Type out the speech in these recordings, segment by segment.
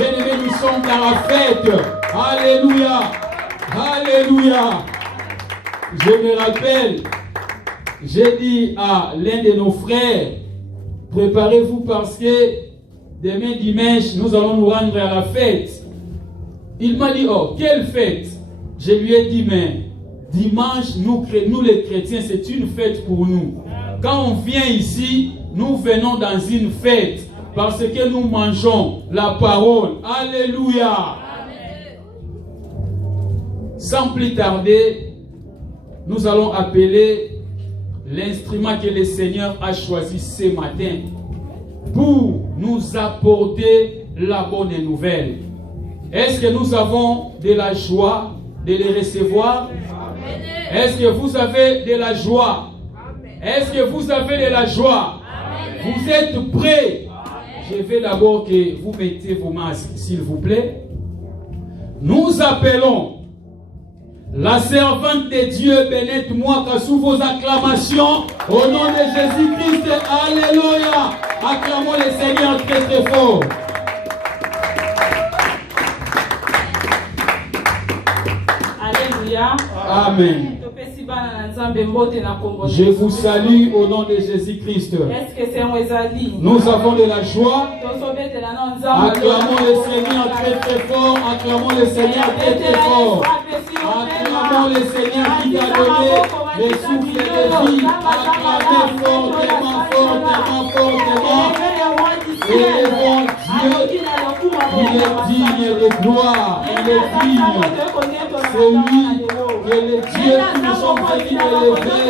Bien-aimés, nous sommes dans la fête. Alléluia. Alléluia. Je me rappelle, j'ai dit à l'un de nos frères, préparez-vous parce que demain dimanche, nous allons nous rendre à la fête. Il m'a dit, oh, quelle fête? Je lui ai dit, mais dimanche, nous les chrétiens, c'est une fête pour nous. Quand on vient ici, nous venons dans une fête parce que nous mangeons la parole. Alléluia. Amen. Sans plus tarder, nous allons appeler l'instrument que le Seigneur a choisi ce matin pour nous apporter la bonne nouvelle. Est-ce que nous avons de la joie de les recevoir? Est-ce que vous avez de la joie? Est-ce que vous avez de la joie? Vous êtes prêts? Je vais d'abord que vous mettiez vos masques, s'il vous plaît. Nous appelons la servante de Dieu, Bénette Mwaka, sous vos acclamations, au nom de Jésus-Christ. Alléluia. Acclamons le Seigneur très très fort. Alléluia. Amen. Je vous salue au nom de Jésus-Christ. Nous avons de la joie. Acclamons le Seigneur très très fort. Acclamons le Seigneur très très fort. Acclamons le Seigneur qui t'a donné le souffle de vie. Acclamez fortement, fortement, fortement. Élevons Dieu. Il est digne de gloire. Il est digne. C'est lui qui est le Dieu qui nous sommes venus élever.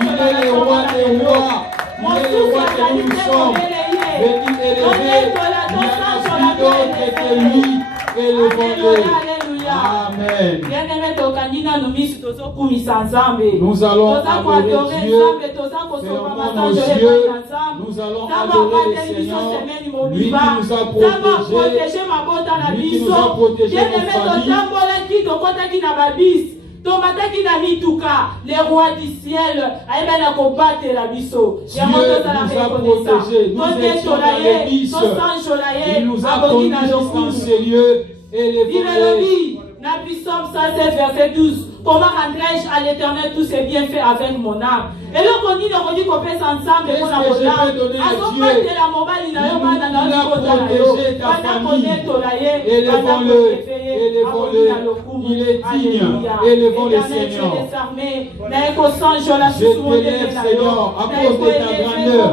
Il est le roi des rois. Il est le roi que nous sommes venus élever. Il n'y a plus d'autre que lui. Élevons-le. Amen. Nous allons adorer Dieu. Fermons nos yeux. Nous allons adorer le Seigneur. Lui qui nous a protégés. Lui qui nous a protégés nos familles. Tomataki na mituka, le roi du ciel, aïe na combattre la biso. Dieu nous a protégés, nous étions dans l'église. Il nous a conduits dans ces lieux et les Psaume 116, verset 12. Comment rendrai-je à l'Éternel tous ses bienfaits avec mon âme? Et là, on dit qu'on peut ensemble pour la bonne âme. Élevons-le, élevons-le. Il est digne. Élevons le Seigneur. Je t'élève, Seigneur, à cause de ta grandeur,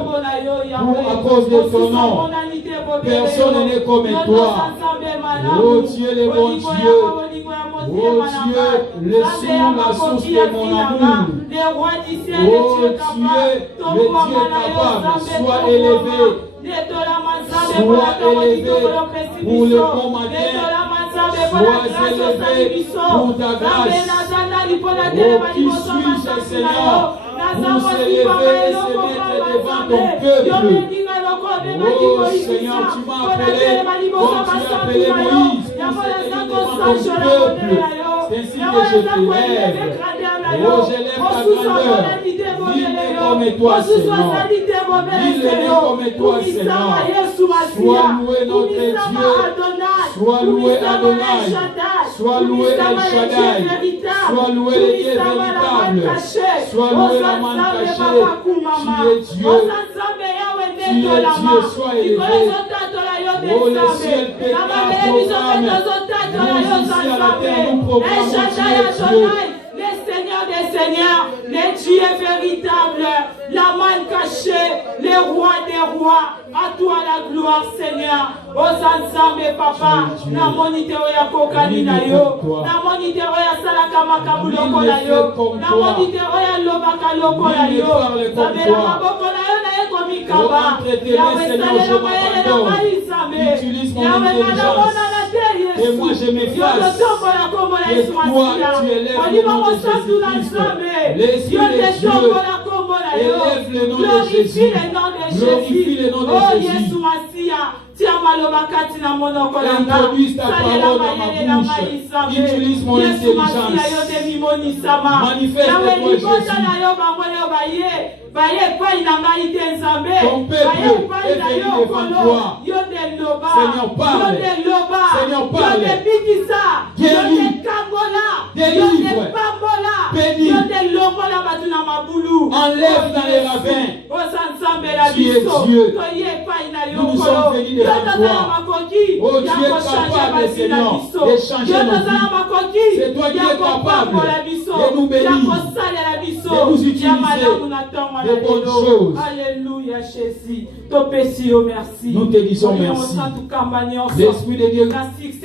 à cause de ton nom. Personne n'est comme toi. Oh Dieu, le bon Dieu. Oh Dieu, laisse-nous la source de mon amour. Oh Dieu, le Dieu capable, sois élevé. Sois élevé pour le bon matin. Sois élevé pour ta grâce. Oh, qui suis-je, Seigneur, pour s'élever et se mettre devant ton peuple. Oh Seigneur, tu m'as appelé comme tu as appelé Moïse pour s'élever devant ton peuple. C'est ainsi que je te lève. Oh, je lève ta grandeur. Dis-le comme toi, Seigneur. Dis-le comme toi, Seigneur. Sois loué notre Dieu. Sois loué Adonai. Sois loué El Shaddai. Sois loué le Dieu véritable. Sois loué la main cachée. Tu es Dieu. Tu es Dieu, sois élevé. Oh, le ciel pétard proclame. Nous ici à la terre, nous proclamons tu es Dieu. Le Seigneur des Seigneurs, le Dieu véritable, la main cachée, le roi des rois, à toi la gloire, Seigneur. Aux ensemble, Papa, na monitero ya kokani na yo, na monitero ya salaka makabulo na yo, na monitero ya lobaka loko na yo, na bela maboko na yo na eko mikaba, ya wesale na mayele na maïsame, ya wesale na et moi je m'efface. Et toi tu élèves le nom de Jésus-Christ. L'Esprit de Dieu élève le nom de Jésus. Glorifie le nom de Jésus. Introduise ta parole dans ma bouche. Utilise mon intelligence. Manifeste-toi Jésus. Ton peuple est venu devant toi. Seigneur, parle. Seigneur, parle. Guéris. Délivre. Bénis. Enlève dans les ravins. Tu es Dieu. Nous sommes venus devant toi. Oh, tu es capable, Seigneur, de changer nos vies. C'est toi qui es capable de nous bénir, de nous utiliser de bonnes choses. Alléluia, Jésus. Nous te disons merci. L'Esprit de Dieu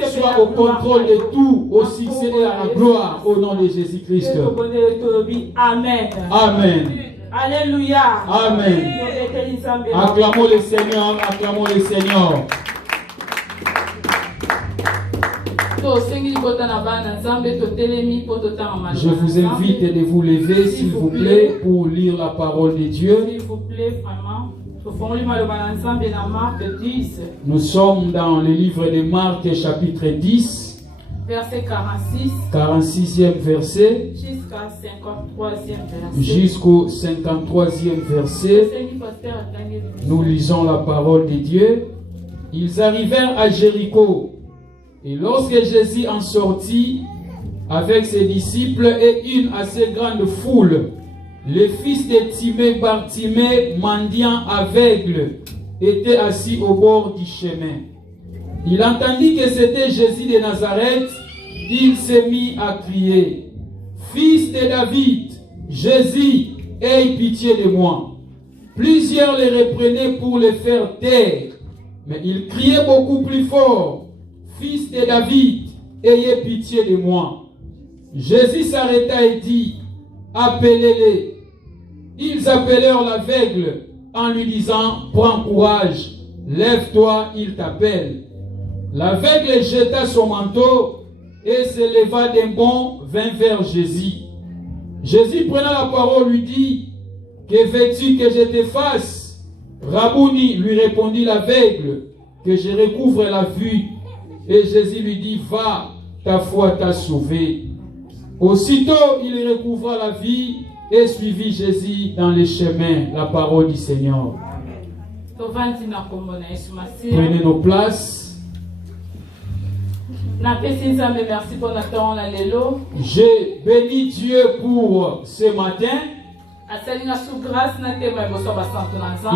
soit au contrôle de tout, au succès et à la gloire, au nom de Jésus-Christ. Amen. Amen. Alléluia. Amen. Acclamons le Seigneur, acclamons le Seigneur. Je vous invite de vous lever, s'il vous plaît, pour lire la parole de Dieu. S'il vous plaît, vraiment. Nous sommes dans le livre de Marc, chapitre 10, verset 46, 46e verset, jusqu'au 53e verset. Nous lisons la parole de Dieu. Ils arrivèrent à Jéricho. Et lorsque Jésus en sortit avec ses disciples et une assez grande foule, le fils de Timée, Bartimée, mendiant aveugle, était assis au bord du chemin. Il entendit que c'était Jésus de Nazareth. Il s'est mis à crier: Fils de David, Jésus, aie pitié de moi. Plusieurs le reprenaient pour le faire taire, mais il criait beaucoup plus fort: Fils de David, ayez pitié de moi. Jésus s'arrêta et dit: Appelez-les. Ils appelèrent l'aveugle en lui disant: Prends courage, lève-toi, il t'appelle. L'aveugle jeta son manteau et se leva d'un bond, vint vers Jésus. Jésus, prenant la parole, lui dit: Que veux-tu que je te fasse? Rabouni, lui répondit l'aveugle, que je recouvre la vue. Et Jésus lui dit: Va, ta foi t'a sauvé. Aussitôt, il recouvra la vie et suivit Jésus dans les chemins. La parole du Seigneur. Prenez nos places. J'ai béni Dieu pour ce matin.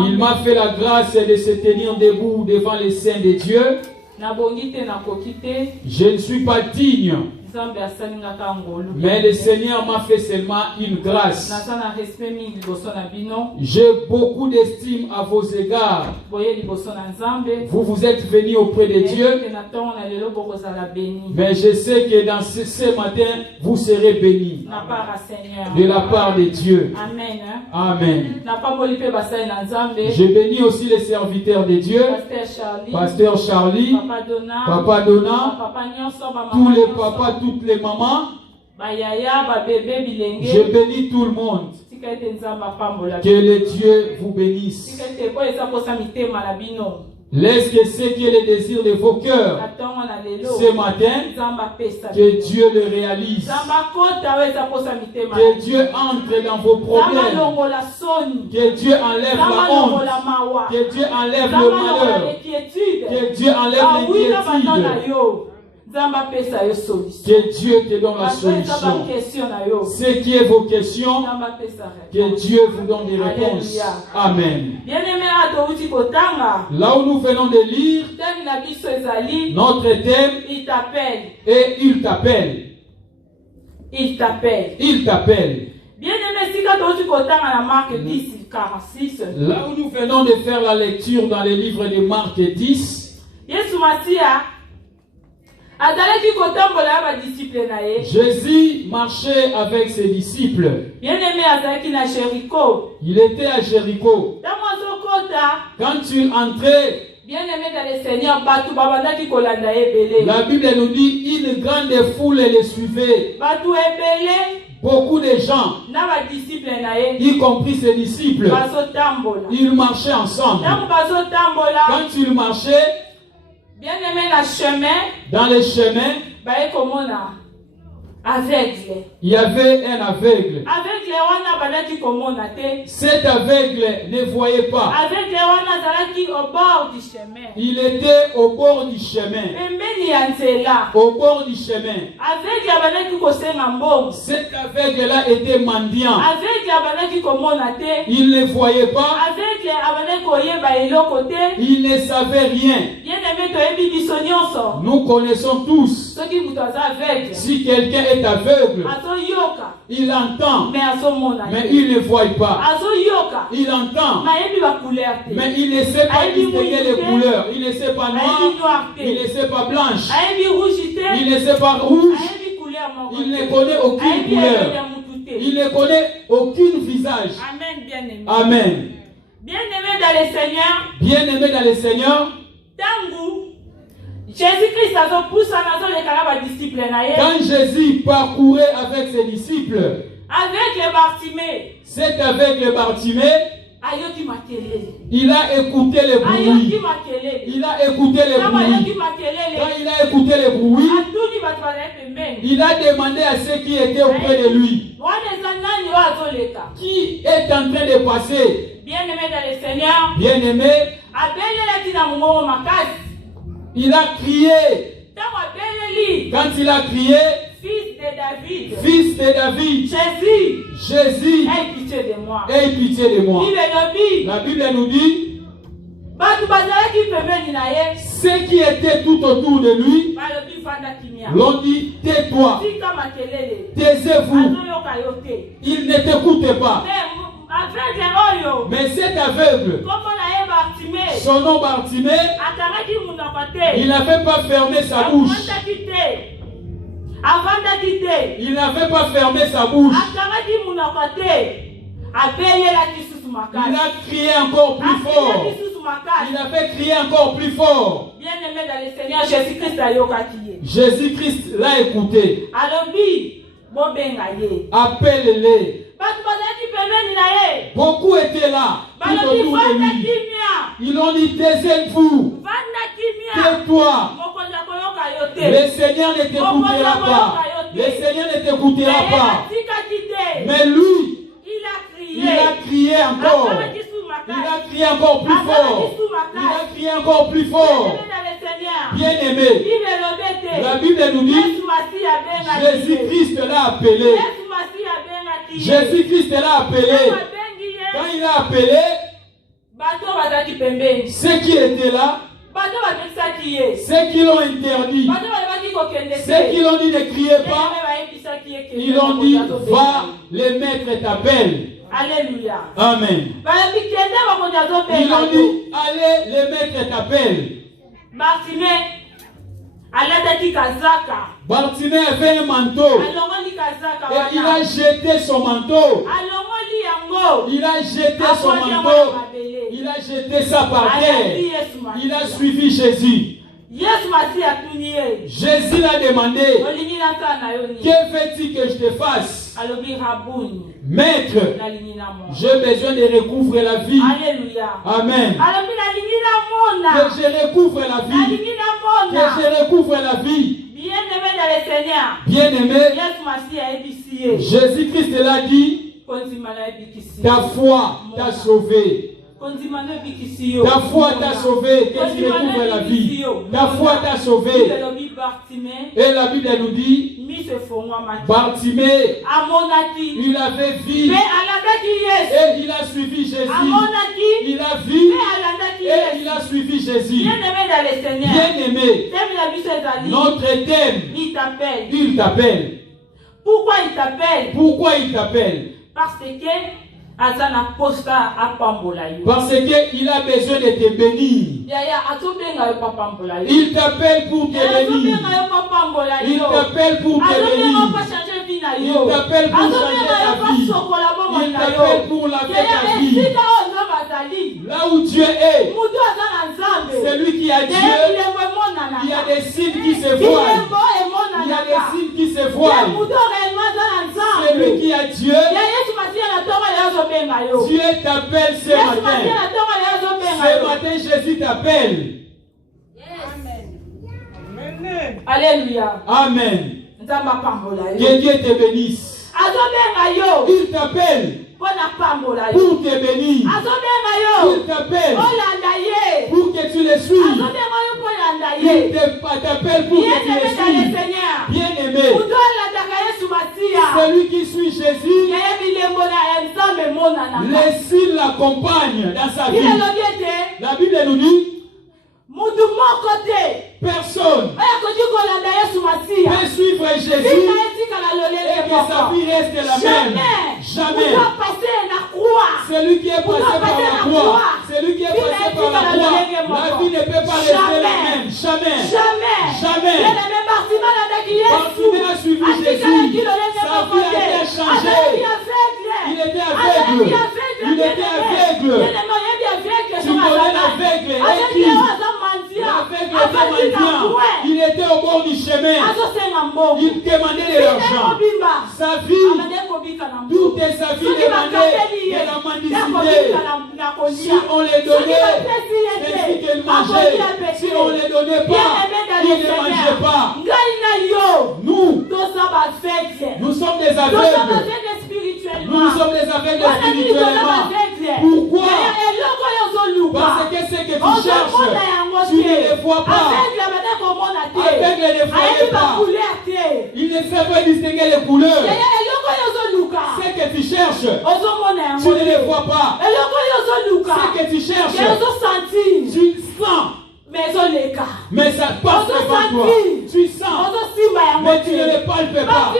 Il m'a fait la grâce de se tenir debout devant les saints de Dieu. Je ne suis pas digne, mais le Seigneur m'a fait seulement une grâce. J'ai beaucoup d'estime à vos égards. Vous vous êtes venus auprès de Dieu, mais je sais que dans ce matin, vous serez bénis de la part de Dieu. Amen. Je bénis aussi les serviteurs de Dieu, Pasteur Charlie, Papa Donna, tous les papas, toutes les mamans. Je bénis tout le monde. Que le Dieu vous bénisse. Laisse que ce qui est le désir de vos cœurs ce matin, que Dieu le réalise. Que Dieu entre dans vos problèmes. Que Dieu enlève la honte. Que Dieu enlève le malheur. Que Dieu enlève l'inquiétude. Que Dieu te donne la solution. Ce qui est vos questions, que Dieu vous donne des réponses. Amen. Là où nous venons de lire, notre thème, il t'appelle. Et il t'appelle. Il t'appelle. Il t'appelle. Bien-aimé, si tu as Marc 10, 46. Là où nous venons de faire la lecture dans le livre de Marc 10, Jésus marchait avec ses disciples. Il était à Jéricho. Quand il entrait, la Bible nous dit une grande foule le suivait. Beaucoup de gens, y compris ses disciples, ils marchaient ensemble. Quand ils marchaient, dans les chemins, aveugle. Il y avait un aveugle. Aveugle wana balaki komona te. Cet aveugle ne voyait pas. Aveugle wana zalaki au bord du chemin. Il était au bord du chemin. Pembeni ya nzela. Au bord du chemin. Aveugle balaki kosenga mbongo. Cet aveugle-là était mendiant. Aveugle balaki komona te. Il ne voyait pas. Aveugle balaki koyeba eloko te. Il ne savait rien. Bien-aimé toyebi biso nyonso. Nous connaissons tous. Soki mutu aza aveugle. Si quelqu'un est aveugle, Azoyoka. il entend, Mais azomona te. mais il ne voit pas. Azoyoka. Il entend, Mayebi ba couleur te. mais il ne sait pas distinguer les couleurs. Il ne sait pas noir, il ne sait pas blanche, Ayebi rouge te. il ne sait pas rouge, Ayebi couleur moko. il ne connaît aucune Ayebi couleur, elenge mutu te. il ne connaît aucun visage. Amen, bien-aimé. Amen. Bien-aimé dans le Seigneur, Bien-aimé dans le Seigneur, tangu Jésus-Christ azopusa nazo lekala ba disciple na ye. quand Jésus parcourait avec ses disciples, Avec les Bartimée, cet aveugle Bartimée, ayoki makelele. il a écouté les Ayoki bruits. makelele. Il a écouté les Kama ayoki bruits. makelele. Quand il a écouté les bruits, Atuni batu bazali pembeni. il a demandé à ceux qui étaient auprès de lui, Wana eza nani oyo azoleka? qui est en train de passer. Bien-aimé dans le Seigneur, Bien-aimé, abelelaki na mongongo makasi. il a crié. Tango abeleli, Quand il a crié, fils de David, Fils de David, Jésus, Jésus, aie pitié de moi. aie pitié de moi. Il elobi, La Bible nous dit, batu bazalaki pembeni na ye, ceux qui étaient tout autour de lui balobi vanda kimia. l'ont dit, tais-toi, Tika makelele, taisez-vous. azoyoka yo te. Il ne t'écoutait pas. Aveugle oyo, Mais cet aveugle, kombo na ye Bartimée, son nom Bartimée, akangaki munoko te. il n'avait pas fermé sa bouche. Avandaki te. Avandaki te. Il n'avait pas fermé sa bouche. Akangaki munoko te. Abelelaki susu Il makasi. a crié encore plus fort. Abelelaki susu makasi. Il a fait crier encore plus fort. Bien-aimé dans le Seigneur Jésus-Christ ayokaki ye. Jésus-Christ l'a écouté. Alobi, bobenga ye. Appelle-les. Batu bazalaki pembeni na ye. Beaucoup étaient là, tout Balobi autour de vanda lui. kimia. Ils ont dit, taisez-vous, Vanda kimia. tais-toi. Mokonzi akoyoka yo te. Le Seigneur ne t'écoutera pas. Le Seigneur ne t'écoutera pas. Atikaki te. Mais lui, Il a crié. il a crié encore. Akangaki susu Il makasi. a crié encore plus fort. Il a crié encore plus fort. Bien-aimé dans le Seigneur. Bien-aimé, Bible elobi te. la Bible nous dit, Yesu Masihi abengaki ye. Jésus-Christ l'a appelé. Yesu Masihi abengaki ye. Jésus-Christ l'a appelé. Tango abengi ye, Quand il a appelé, bato bazalaki pembeni. ceux qui étaient là, Bato bapekisaki ye. ceux qui l'ont interdit, Bato balobaki kokende te. ceux qui l'ont dit ne criez pas, Bien-aimé bayebisaki ye kende ils ont dit, mokonzi azobenga va, ye. le maître t'appelle. Alléluia. Amen. Balobi kende mokonzi Ils azobenga ont yo. dit, allez, le maître t'appelle. Bartimée alataki kazaka. Bartimée avait un manteau Alongoli kazaka et il wana. a jeté son manteau. Alongoli yango. Il a jeté son Akwaki yango manteau. na mabele. Il a jeté ça par Alandi terre. Yesu Masihi. Il a suivi Jésus. Yesu Masihi atuni ye. Jésus l'a demandé, Olingi nasala na yo nini? que veux-tu que je te fasse? Alobi rabuni. Maître, Nalingi namona. j'ai besoin de recouvrer la vie. Alléluia. Amen. Alobi nalingi namona. Que je recouvre la vie. Nalingi namona. Que je recouvre la vie. Bien-aimé dans le Seigneur. Bien-aimé, Yesu Masihi ayebisi ye. Jésus-Christ l'a dit, Kondima na yebikisi. ta foi t'a sauvé. Kondima na yebikisi yo. Ta foi t'a sauvé, que tu recouvres la vie. Ta foi t'a sauvé. Elobi Bartimée. Et la Bible nous dit, Mise efongwamaki. Bartimée, Amonaki. il avait vu Mpe alandaki Yesu. et il a suivi Jésus. Amonaki. Il a vu Mpe alandaki et il Yesu. a suivi Jésus. Bien-aimé dans le Seigneur. Bien-aimé, Thème la biso ezali. notre thème, Il t'appelle. il t'appelle. Pourquoi il t'appelle? Pourquoi il t'appelle? Parce que azana posta apambola yo. Parce qu'il a besoin de te bénir. Yaya azobenga yo papambola yo. Il t'appelle pour te bénir. Azobenga yo papambola yo. Il t'appelle pour te Azobenga yo bénir. pa changer vie na Il yo. t'appelle pour Azobenga changer yo ta pa vie. sokola bomoi Il na yo. t'appelle pour laver ta Yaya vie. esika oyo nzambe azali. Là où Dieu est, Mutu aza na nzambe. celui qui a Yaya Dieu, bilembo emonanaka. il y a des signes qui se voient. Bilembo Il y a emonanaka. des signes qui se Ye voient. mutu réellement aza na nzambe. Celui qui a Dieu, Ya Yesu Masihi na ntongo yo azobenga yo. Dieu t'appelle ce Yesu Masihi matin. na ntongo yo azobenga Ce yo. matin, Jésus t'appelle. Alléluia. Amen. Que Dieu te bénisse. Il t'appelle pour te bénir. Il t'appelle pour que tu le suives. Il t'appelle pour que tu le suives. Bien-aimé, celui qui suit Jésus, les signes l'accompagnent dans sa vie. La Bible nous dit, personne peut suivre Jésus et que sa vie reste la même. Jamais. Celui qui est passé par la croix, celui qui est passé par la croix, la vie ne peut pas rester la même. Jamais. Jamais. Bartimée a suivi Jésus. Sa vie a été changée. Il était aveugle. Il était aveugle. Tu connais l'aveugle. L'aveugle était mendiant. Il était au bord du chemin. Il demandait de l'argent. Sa vie, toute sa vie demandait de la mendicité. Si on les donnait, c'est ce qu'elle mangeait. Si on ne les donnait pas, il ne mangeait pas. Nous sommes des aveugles. Nous sommes des aveugles spirituellement. Pourquoi? Parce que ce que tu cherches, tu ne les vois pas. Aveugle ne voyait pas. Il ne sait pas distinguer les couleurs. Ce que tu cherches, tu ne les vois pas. Ce que tu cherches, tu sens. Mais ça passe devant toi. Tu sens. Mais tu ne le palpes pas.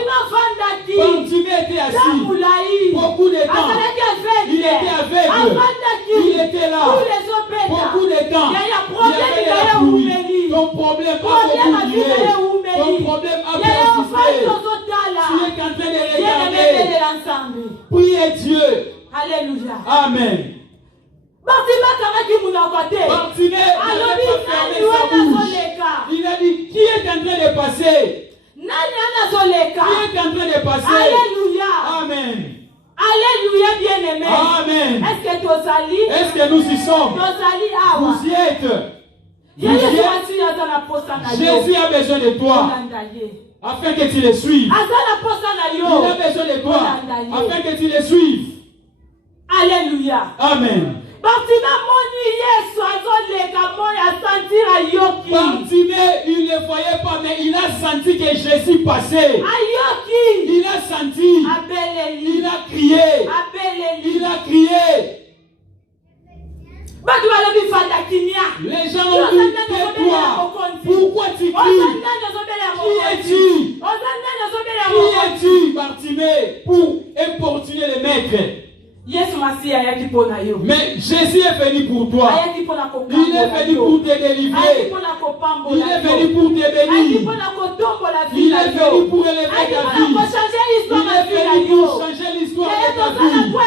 Bartimée était assis. Beaucoup de temps. Il était aveugle. Il était là. Beaucoup de temps. Il y avait de la pluie. Ton problème a beaucoup duré. Ton problème a persisté. Tu es en train de regarder. Priez Dieu. Alléluia. Amen. Bartimée n'avait pas fermé sa bouche. Il a dit, qui est en train de passer? Qui est en train de passer? Alléluia. Amen. Alléluia, bien-aimé. Amen. Est-ce que nous y sommes? Vous y êtes. Jésus a besoin de toi afin que tu le suives. Il a besoin de toi afin que tu le suives. Alléluia. Amen. Bartimée, il ne voyait pas, mais il a senti que Jésus passait. Il a senti. Il a crié. Il a crié. Les gens ont dit, tais-toi. Pourquoi tu cries? Qui es-tu? Qui es-tu, Bartimée, pour importuner le maître? Mais Jésus est venu pour toi. Il est venu pour te délivrer. Il est venu pour te bénir. Il est venu pour élever ta vie. Il est venu pour changer l'histoire de ta vie. Nous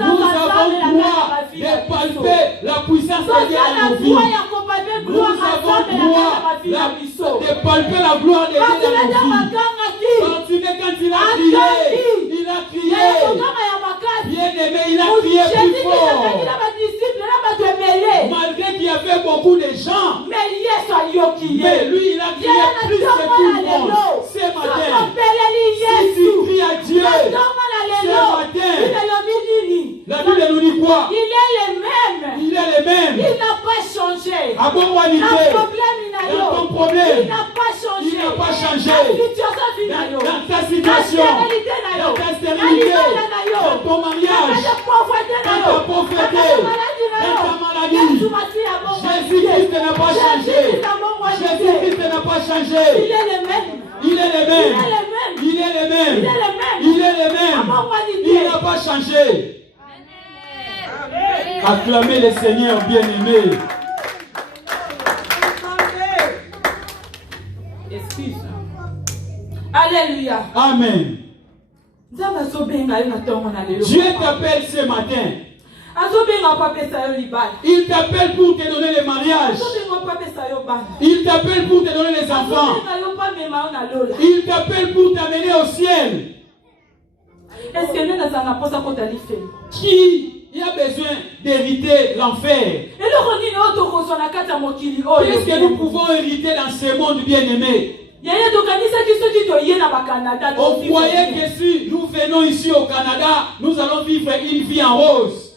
avons droit de palper la puissance de Dieu dans nos vies. Nous avons droit de palper la gloire de Dieu dans nos vies. Bartimée, quand il a crié, bien-aimé, il a crié plus fort. Malgré qu'il y avait beaucoup de gens, mais lui, il a crié plus que tout le monde. Ce matin, si tu cries à Dieu, ce matin, la Bible nous dit quoi? Il est le même. Il est le même. Il n'a pas changé. À bon humanité, dans ton problème, il n'a pas changé. Il n'a pas changé. Dans ta dans situation, ta ta stérilité, dans ton mariage, dans ta pauvreté, dans ta maladie. Jésus-Christ n'a pas changé. Jésus-Christ n'a pas changé. Il est le même. Il est le même. Il est le même. Il est le même. Il n'a pas changé. Acclamez le Seigneur bien-aimé. Excuse. Alléluia. Amen. Dieu t'appelle ce matin. Il t'appelle pour te donner le mariage. Il t'appelle pour te donner les enfants. Il t'appelle pour t'amener au ciel. Qui a besoin d'hériter l'enfer? Qu'est-ce que nous pouvons hériter dans ce monde bien-aimé? On croyait que si nous venons ici au Canada, nous allons vivre une vie en rose.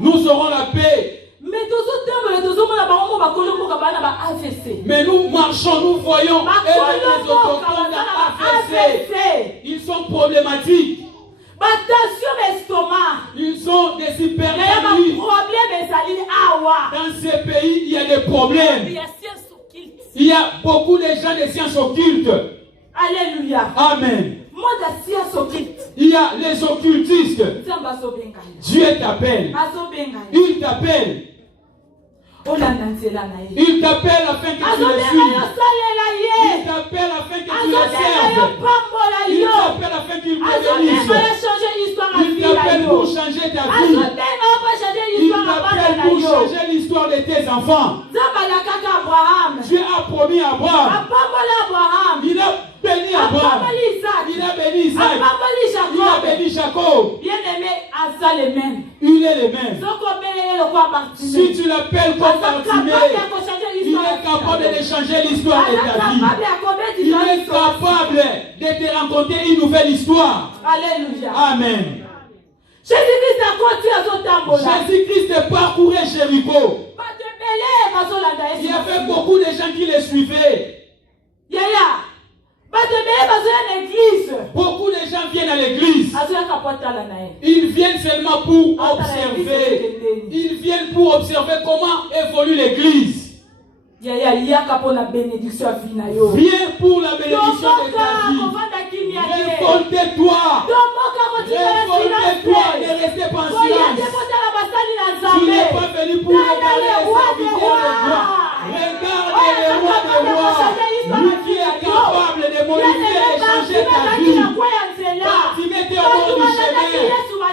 Nous aurons la paix. Mais nous marchons, nous voyons et les autochtones AVC. Ils sont problématiques. Ils ont des hypertonies. Dans ces pays, il y a des problèmes. Il y a beaucoup de gens de sciences occultes. Alléluia. Amen. Il y a les occultistes. Dieu t'appelle. Il t'appelle. Il t'appelle afin que tu le suives. Il t'appelle afin que tu le serves. Il t'appelle afin qu'il te bénisse. Il t'appelle pour changer ta vie. Il t'appelle pour changer l'histoire de tes enfants. Dieu a promis à Abraham. Il a béni Abraham. Il a béni Isaac. Il a béni Jacob. Il est le même. Si tu l'appelles comme Bartimée, il est capable de changer l'histoire de ta vie. Il est capable de te raconter une nouvelle histoire. Alléluia. Amen. Jésus-Christ parcourait Jéricho. Il y avait beaucoup de gens qui le suivaient. Beaucoup de gens viennent à l'église. Ils viennent seulement pour observer. Ils viennent pour observer comment évolue l'église. Viens pour la bénédiction de ta vie. Révolte-toi. Révolte-toi. Ne restez pas en silence. Tu n'es pas venu pour regarder les serviteurs de Dieu. Regarde le roi des rois. Lui qui est capable de modifier et changer ta vie. Bartimée était au bord du chemin.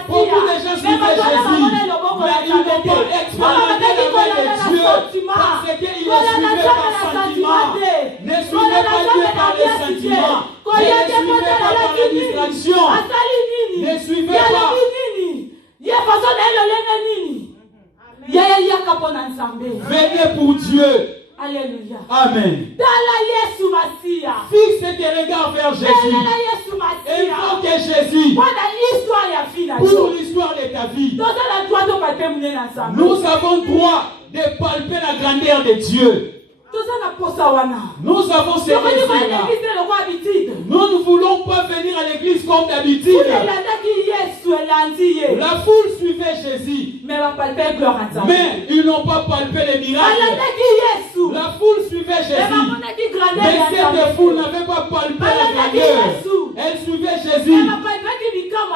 Beaucoup de gens suivaient Jésus. Mais ils n'ont pas expérimenté la main de Dieu. Parce qu'il est suivi par sentiment. Ne suivez pas Dieu par les sentiments. Ne suivez pas par la distraction. Ne suivez pas. Venez pour Dieu. Alléluia. Amen. Fixe tes regards vers Jésus. Invoque Jésus pour l'histoire de ta vie. Nous avons droit de palper la grandeur de Dieu. Nous avons ces raisons-là. Nous ne voulons pas venir à l'église comme d'habitude. La foule suivait Jésus. Mais ils n'ont pas palpé les miracles. La foule suivait Jésus. Mais cette foule n'avait pas palpé la grandeur. Elle suivait Jésus.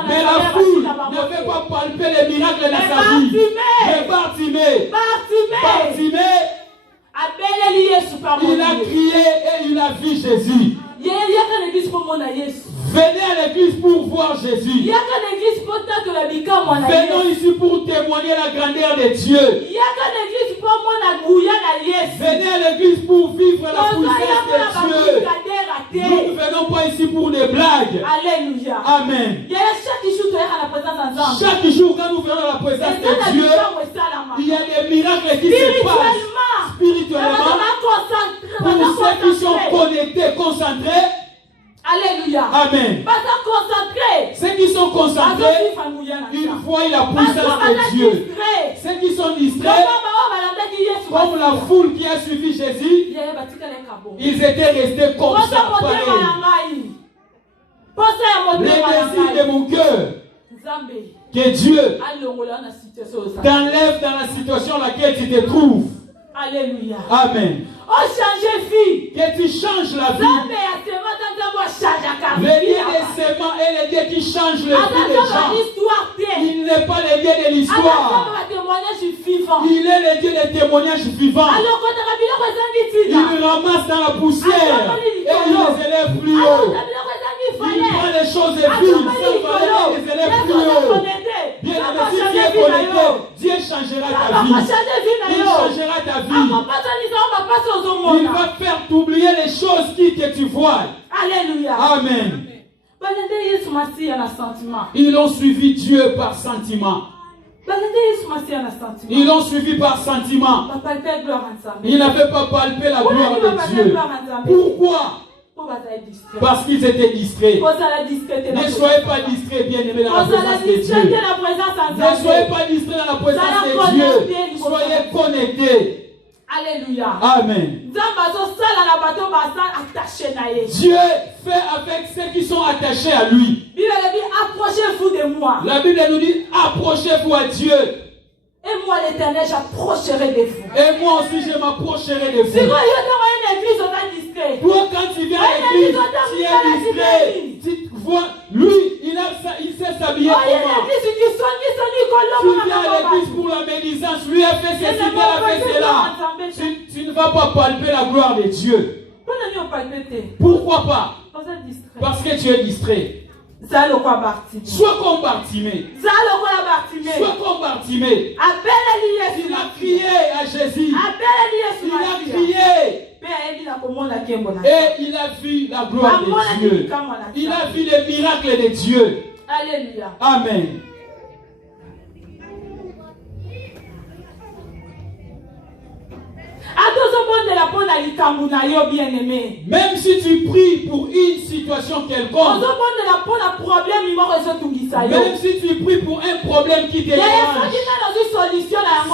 Mais la foule n'avait pas palpé les miracles de sa vie. Mais Bartimée, il a crié et il a vu Jésus. Venez à l'église pour voir Jésus. Venons ici pour témoigner la grandeur de Dieu. Venez à l'église pour vivre la puissance de Dieu. Nous ne venons pas ici pour des blagues. Alléluia. Amen. Chaque jour quand nous venons à la présence de Dieu, il y a des miracles qui se passent spirituellement. Pour ceux qui sont connectés, concentrés. Alléluia. Amen. Ceux qui sont concentrés, ils voient la puissance de Dieu. Ceux qui sont distraits, comme la foule qui a suivi Jésus, ils étaient restés comme ça, pareil. Le désir de mon cœur, que Dieu t'enlève dans la situation dans laquelle tu te trouves. Alléluia. Amen. Que tu changes la vie. Le Dieu des séments est le Dieu qui change le vie des gens. Il n'est pas le Dieu de l'histoire. Il est le Dieu des témoignages vivants. Il ramasse dans la poussière et il les élève plus haut. Il prend les choses vives sans valeur et les élève plus haut. Bien aimé, si tu es connecté, Dieu changera ta vie. Il changera ta vie. Il va faire t'oublier les choses que tu vois. Alléluia. Amen. Ils ont suivi Dieu par sentiment. Ils l'ont suivi par sentiment. Ils n'avaient pas palpé la gloire de Dieu. Pourquoi? Parce qu'ils étaient distraits. Ne soyez pas distraits, bien-aimés, dans la présence de Dieu. Ne soyez pas distraits dans la présence de Dieu. Soyez connectés. Alléluia. Amen. Dieu fait avec ceux qui sont attachés à lui. Approchez-vous de moi. La Bible nous dit, approchez-vous à Dieu. Et moi, l'Éternel, j'approcherai de vous. Et moi aussi, je m'approcherai de vous. Toi, quand tu viens à l'église, tu es distrait. Tu vois, lui, il sait s'habiller comment. Tu viens à l'église pour la médisance. Lui a fait ceci, il a fait cela. Tu ne vas pas palper la gloire de Dieu. Pourquoi pas? Parce que tu es distrait. Sois comme Bartimée. Sois comme Bartimée. Il a crié à Jésus. Il a crié. Et il a vu la gloire de Dieu. Il a vu les miracles de Dieu. Alléluia. Amen. Même si tu pries pour une situation quelconque, même si tu pries pour un problème qui te dérange,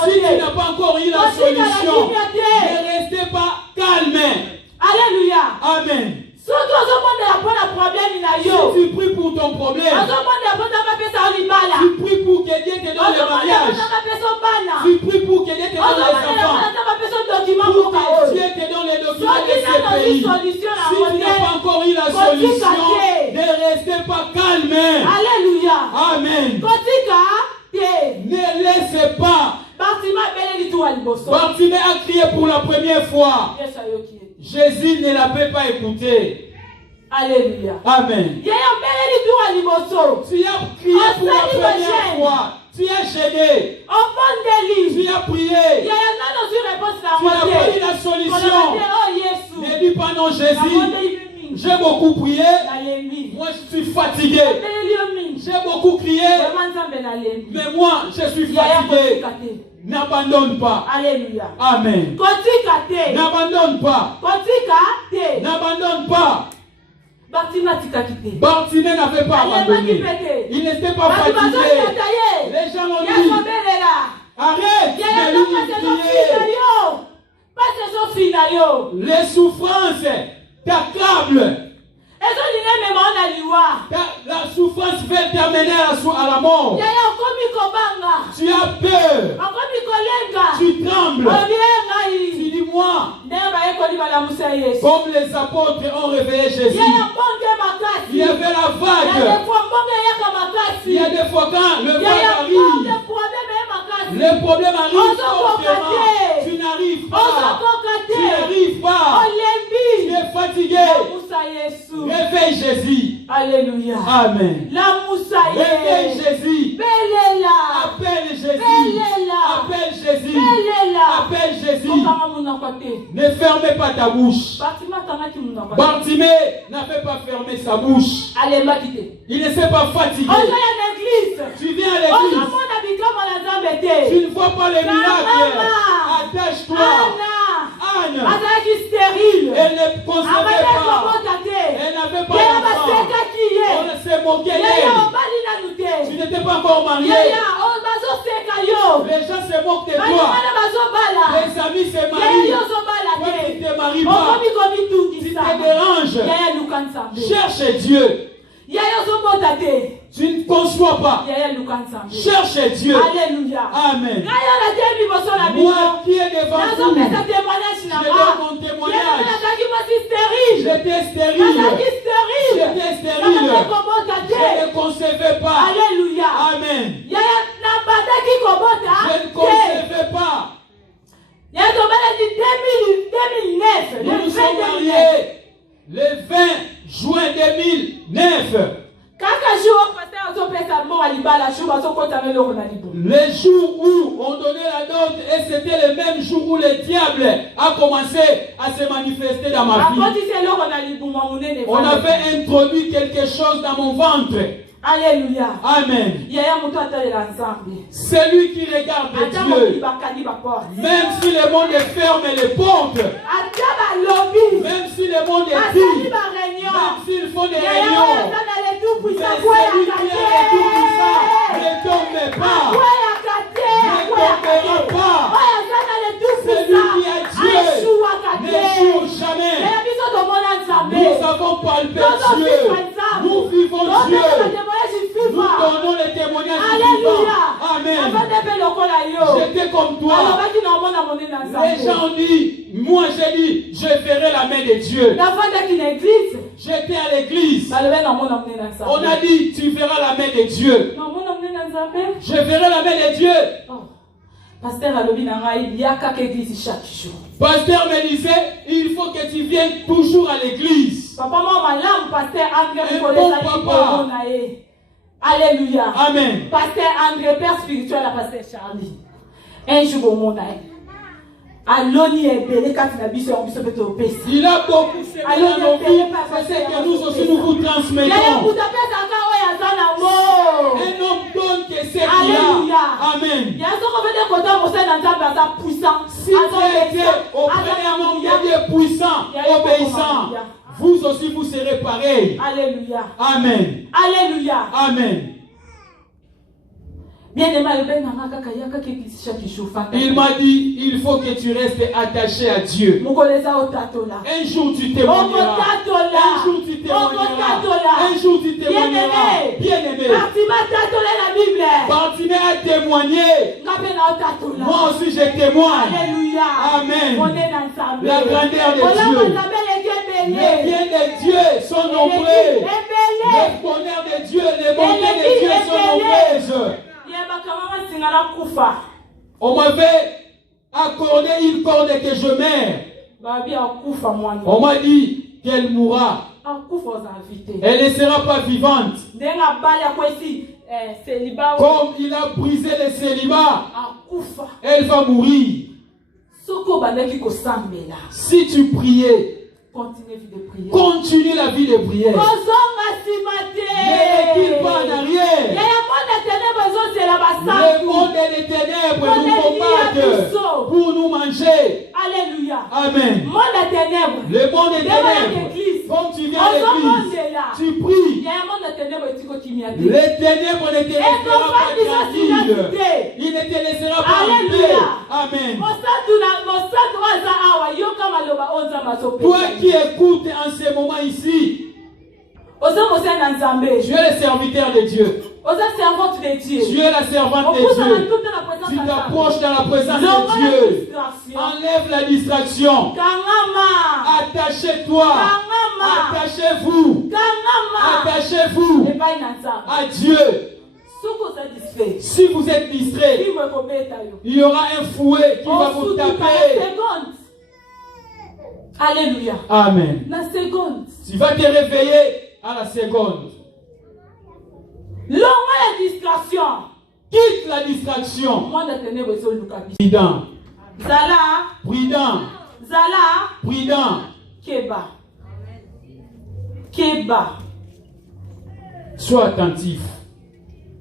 si tu n'as pas encore eu la solution, ne restez pas calme. Alléluia. Amen. Si tu pries pour ton problème, tu pries pour que Dieu te donne le mariage, tu pries pour que Dieu te donne les enfants, pour que Dieu te donne les documents de ce pays. Si tu n'as pas encore eu la solution, ne restez pas calme. Alléluia. Amen. Ne laissez pas. Bartimée a crié pour la première fois. Jésus ne l'avait pas écouté. Alléluia. Amen. Tu as crié pour la première fois. Tu as gêné. Tu as prié. Tu n'as pas eu la solution. Ne dis pas non, Jésus. J'ai beaucoup prié. Moi, je suis fatigué. J'ai beaucoup crié. Mais moi, je suis fatigué. N'abandonne pas. Alléluia. Amen. N'abandonne pas. N'abandonne pas. Bartimée n'avait pas abandonné. Il n'était pas fatigué. Les gens l'ont dit, arrête de lui crier. Les souffrances t'accablent. La souffrance va t'amener à la mort. Tu as peur. Tu trembles. Tu dis moi. Comme les apôtres ont réveillé Jésus. Il y avait la vague. Il y a des fois quand le vague arrive, le problème arrive fortement. Tu n'arrives pas. Tu n'arrives pas. Tu es fatigué. Réveille Jésus. Alléluia. Amen. Réveille Jésus. Appelle Jésus. Appelle Jésus. Appelle Jésus. Ne fermez pas ta bouche. Bartimée n'avait pas fermé sa bouche. Il ne s'est pas fatigué. Tu viens à l'église. Tu ne vois pas les miracles. Attache-toi. Anne. Elle ne concevait pas. Elle n'avait pas d'enfant. On s'est moqué d'elle. Tu n'étais pas encore marié. Les gens se moquent de toi. Les amis se marient. Toi, tu ne te maries pas. Tu te déranges. Cherche Dieu. Tu ne conçois pas. Cherche Dieu. Alléluia. Amen. Moi qui est devant vous, je donne mon témoignage. J'étais stérile. J'étais stérile. Je ne concevais pas. Alléluia. Amen. Je ne concevais pas. Nous nous sommes mariés le 20 juin 2009. Le jour où on donnait la dot, et c'était le même jour où le diable a commencé à se manifester dans ma vie. On avait introduit quelque chose dans mon ventre. Alléluia. Amen. Celui qui regarde Dieu, même si le monde ferme les portes, même si le monde est dit, même s'ils font des réunions, mais celui qui est le Tout-Puissant ne tombe pas, ne tombera pas. Celui qui est Dieu n'échoue jamais. Nous avons palpé Dieu, nous vivons Dieu, nous donnons les témoignages vivants. Amen. J'étais comme toi. Les gens ont dit, moi j'ai dit, je ferai la main de Dieu. J'étais à l'église. On a dit, tu feras la main de Dieu. Je ferai la main de Dieu. Pasteur me disait, il faut que tu viennes toujours à l'église. Un bon papa. Alléluia. Amen. Pasteur André, père spirituel à Pasteur Charlie. Un jour au monde. Il a beaucoup semé dans nos vies. C'est ce que nous aussi nous vous transmettons. Un homme donne que c'est qu'il a. Amen. Si tu étais auprès d'un homme de Dieu puissant, obéissant, vous aussi vous serez pareil. Alléluia. Amen. Alléluia. Amen. Il m'a dit, il faut que tu restes attaché à Dieu. Un jour tu témoigneras. Un jour tu témoigneras. Un jour tu témoigneras. Bien-aimé. Bartimée a témoigné. Moi aussi je témoigne. Alléluia. Amen. La grandeur de Dieu. Les biens de Dieu sont nombreux. Le bonheur de Dieu, les bontés de Dieu sont nombreuses. On m'avait accordé une corde que je meurs. On m'a dit qu'elle mourra. Elle ne sera pas vivante. Comme il a brisé le célibat, elle va mourir. Si tu priais, continue la vie de prière. Ne recule pas en arrière. Le monde des ténèbres nous combattent pour nous manger. Alléluia. Amen. Le monde des ténèbres. Comme tu viens à l'église, tu pries. Les ténèbres ne te laisseront pas tranquille. Il ne te laissera pas en paix. Amen. Toi qui écoutes en ce moment ici, tu es le serviteur de Dieu. Tu es la servante de Dieu. Tu t'approches dans la présence de Dieu. Enlève la distraction. Attachez-toi. Attachez-vous. Attachez-vous à Dieu. Si vous êtes distrait, il y aura un fouet qui va vous taper. Alléluia. Amen. La seconde. Tu vas te réveiller à la seconde. Longue la distraction. Quitte la distraction. Prudent. Zala. Prudent. Zala. Prudent. Keba. Keba. Sois attentif.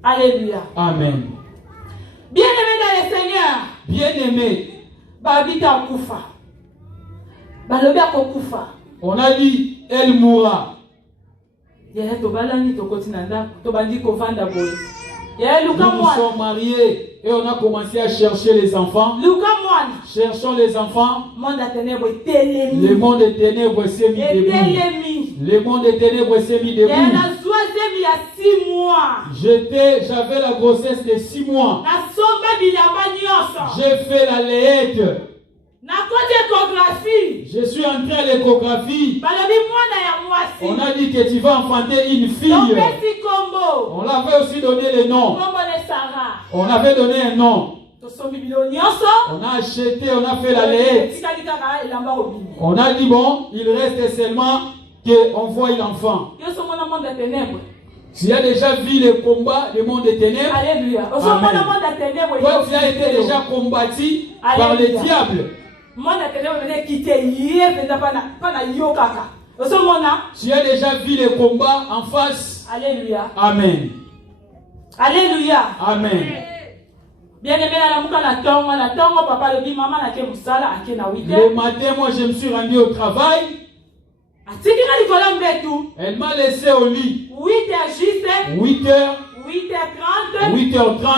Alléluia. Amen. Bien-aimé dans le Seigneur. Bien-aimé. Babita Kufa. On a dit, elle mourra. Nous sommes mariés et on a commencé à chercher les enfants. Cherchons les enfants. Le monde des ténèbres s'est mis debout. Le monde des ténèbres s'est mis debout. J'avais la grossesse de 6 mois. J'ai fait la layette. Je suis entré à l'échographie. On a dit que tu vas enfanter une fille. On l'avait aussi donné le nom. On avait donné un nom. On a acheté, on a fait la layette. On a dit bon, il reste seulement qu'on voie l'enfant. Tu as déjà vu le combat du monde des ténèbres. Alléluia. Toi, tu as été déjà combattu par le diable. Tu as déjà vu le combat en face Alléluia. Amen. Alléluia. Amen. Bien aimé, la tongo, papa le dit, maman, na ke musala, ake na 8 Le matin, moi, je me suis rendu au travail. Elle m'a laissé au lit. 8h juste. 8h. 8h30. 8h30.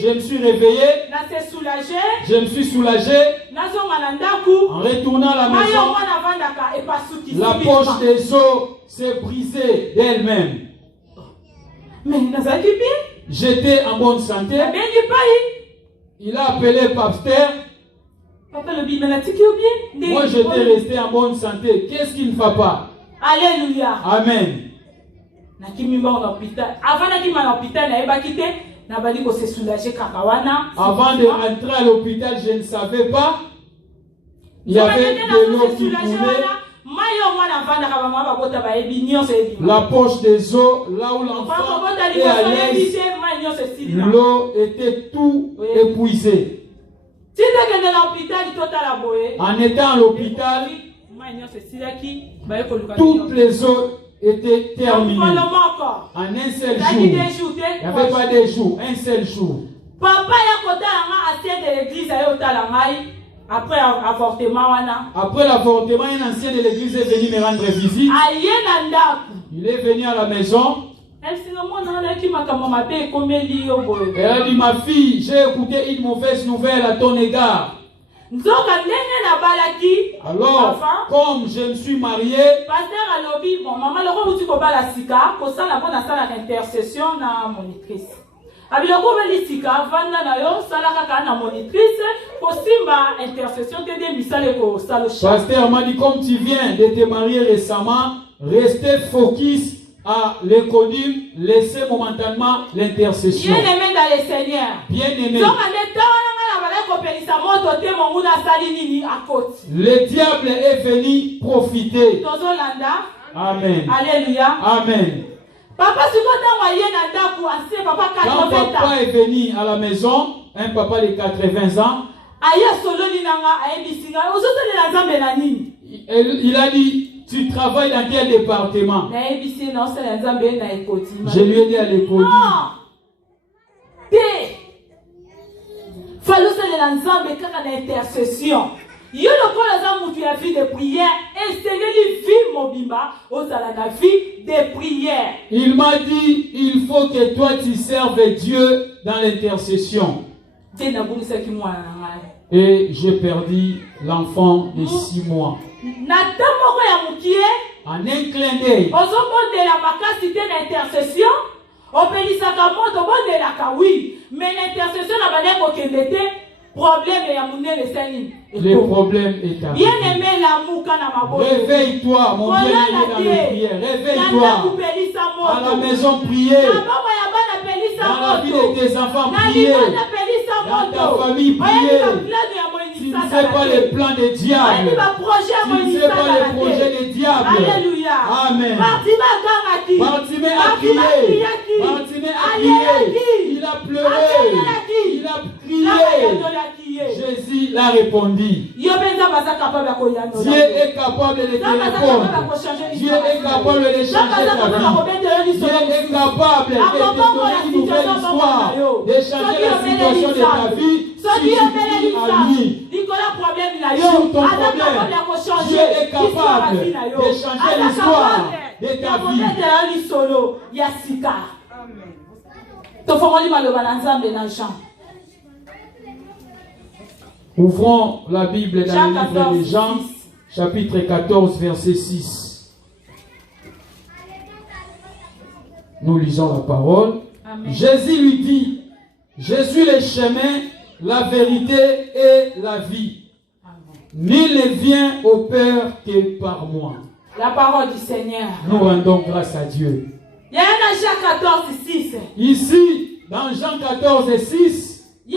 Je me suis réveillé. Je me suis soulagé. En retournant à la maison, la poche des os s'est brisée d'elle-même. Mais j'étais en bonne santé. Il a appelé Pasteur. Moi, j'étais resté en bonne santé. Qu'est-ce qui ne va pas? Alléluia. Amen. Avant de rentrer à l'hôpital, je ne savais pas. Il y avait de l'eau qui coulait. La poche des os, là où l'enfant est à l'aise, l'eau était tout épuisée. En étant à l'hôpital, toutes les eaux étaient terminées. En un seul jour. Il n'y avait pas de jour, un seul jour. Papa de l'église après l'avortement, un ancien de l'église est venu me rendre visite. Il est venu à la maison. Elle a dit, ma fille, j'ai écouté une mauvaise nouvelle à ton égard. Alors, comme je me suis marié, Pasteur m'a dit, comme tu viens de te marier récemment, restez focus à l'économie, laissez momentanément l'intercession. Bien aimé dans le Seigneur. Bien aimé. Le diable est venu profiter. Amen. Alléluia. Amen. Papa, quand papa est venu à la maison, un papa de 80 ans, il a dit, tu travailles dans quel département? Je lui ai dit à l'école. Intercession. Yo le col tu as vie de prière et c'est lui vie mobimba aux la vie de prière. Il m'a dit, il faut que toi tu serves Dieu dans l'intercession. Et j'ai perdu l'enfant de 6 mois. En un clin d'œil. Mais l'intercession le problème est à bien aimé réveille-toi, mon bien-aimé dans les prières. Réveille-toi. À la maison, prier. Dans la vie de tes enfants, prier. Dans ta famille, prier. Tu ne sais pas les plans des diables. Tu ne sais pas les projets des diables. Alléluia. Amen. Bartimée a crié. Bartimée a crié. Il a pleuré. Il a crié. Jésus l'a répondu. Dieu est capable de te répondre. Dieu est capable de changer ta vie. Dieu est capable de te donner une nouvelle histoire, de changer la situation de ta vie. Si tu dis à lui, sur ton problème, Dieu est capable de changer l'histoire de ta vie. Ouvrons la Bible dans le livre de Jean, chapitre 14, verset 6. Nous lisons la parole. Amen. Jésus lui dit, je suis le chemin, la vérité et la vie. Amen. Nul ne vient au Père que par moi. La parole du Seigneur. Nous rendons grâce à Dieu. Il y a un Jean 14, 6. Ici, dans Jean 14 et 6, je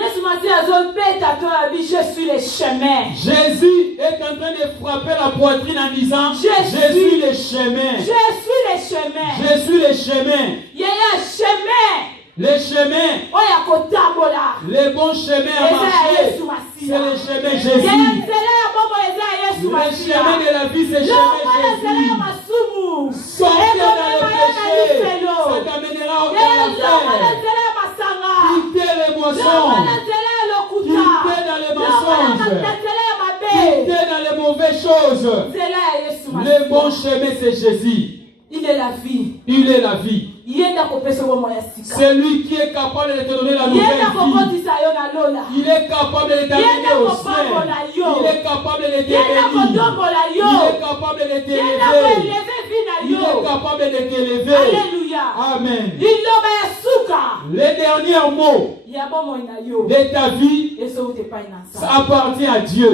suis le chemin. Jésus est en train de frapper la poitrine en disant, je suis le chemin. Je suis le chemin. Je suis le chemin. Il y a un chemin. Le chemin. Le bon chemin à marcher. C'est le chemin Jésus. Le chemin de la vie, c'est le chemin Jésus. Sortez dans le péché. mensonges, quitter dans les mensonges, quitter dans les mauvaises choses. Le bon chemin, c'est Jésus. Il est la vie. Il est la vie. C'est lui qui est capable de te donner la nouvelle vie. Il est capable de t'amener au ciel. Il est capable de te bénir. Il est capable de t'élever. Il est capable de t'élever. Alléluia. Amen. Les derniers mots de ta vie, ça appartient à Dieu.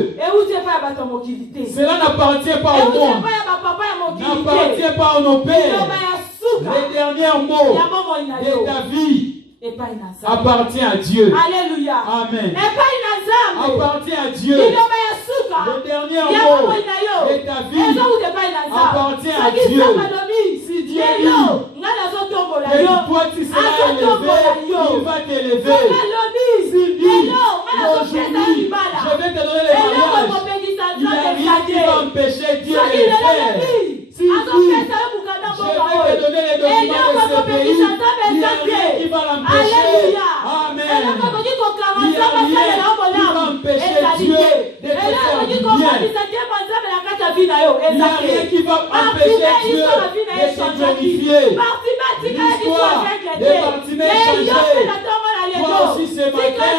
Cela n'appartient pas au monde. N'appartient pas à nos pères. Les derniers mots de ta vie appartient à Dieu. Alléluia. Amen. Appartient à Dieu. Les derniers mots de ta vie appartient à Dieu. Si Dieu dit que toi tu seras élevé, il va t'élever. S'il dit aujourd'hui, je vais te donner les mariages, il n'y a rien qui va empêcher Dieu de le faire. S'il dit, je vais te donner les documents de ce pays, il n'y a rien qui va l'empêcher. Amen. Il n'y a rien qui va empêcher Dieu de te faire bien. Il n'y a rien qui va empêcher Dieu de te glorifier. L'histoire des Bartimée changée. Toi aussi ce matin,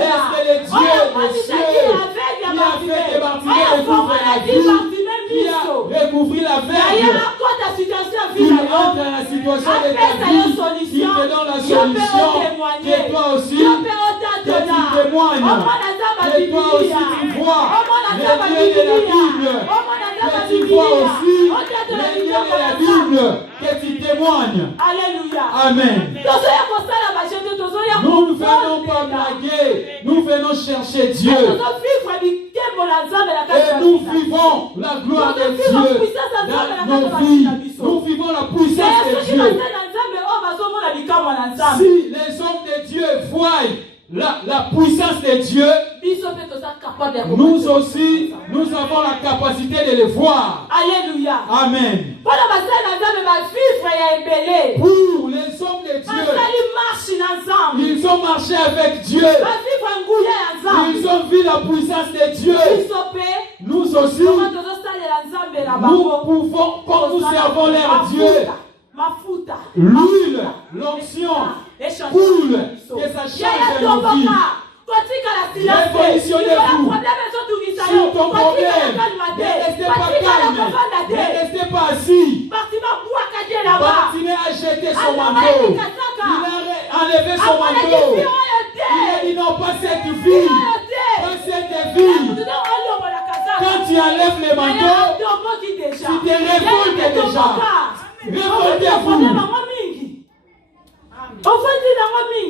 laisse les dieux des cieux qui a fait que Bartimée découvre la vie, qui a découvert l'aveugle, qui entre dans la situation de ta vie, qui te donne la solution, que toi aussi, que tu témoignes, que toi aussi tu vois les dieux de la Bible, que tu vois aussi les dieux de la Bible, que tu témoignes. Alléluia. Amen. Nous ne venons pas blaguer, nous venons chercher Dieu. Et nous vivons la gloire de Dieu dans nos vies. Nous vivons la puissance de Dieu. Si les hommes de Dieu voient la puissance de Dieu, nous aussi, nous avons la capacité de le voir. Alléluia. Amen. Pour les hommes de Dieu, ils ont marché avec Dieu. Ils ont vu la puissance de Dieu. Nous aussi, nous pouvons, quand nous servons leur Dieu, l'huile, l'onction coule, que ça change nos vies. Révolutionnez-vous sur ton problème. Ne restez pas calme. Ne restez pas assis. Bartimée a jeté son manteau. Il a enlevé son manteau. Il a dit non, pas cette vie. Pas cette vie. Quand tu enlèves le manteau, tu te révoltes déjà. Révoltez-vous.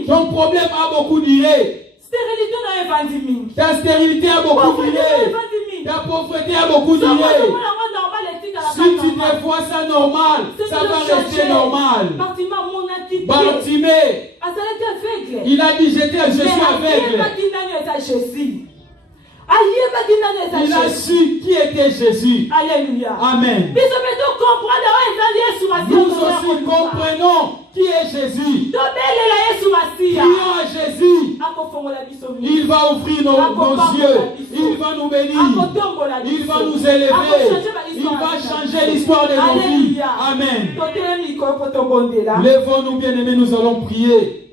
Ton problème a beaucoup duré. Ta stérilité a beaucoup duré. Ta pauvreté a beaucoup duré. Si tu te vois ça normal, ça va rester normal. Bartimée, il a dit je suis aveugle. Il a su qui était Jésus. Alléluia. Amen. Nous aussi comprenons qui est Jésus. Prions à Jésus. Il va ouvrir nos yeux. Il va nous bénir. Il va nous élever. Il va changer l'histoire de nos vies. Amen. Lèvons-nous, bien-aimés, nous allons prier.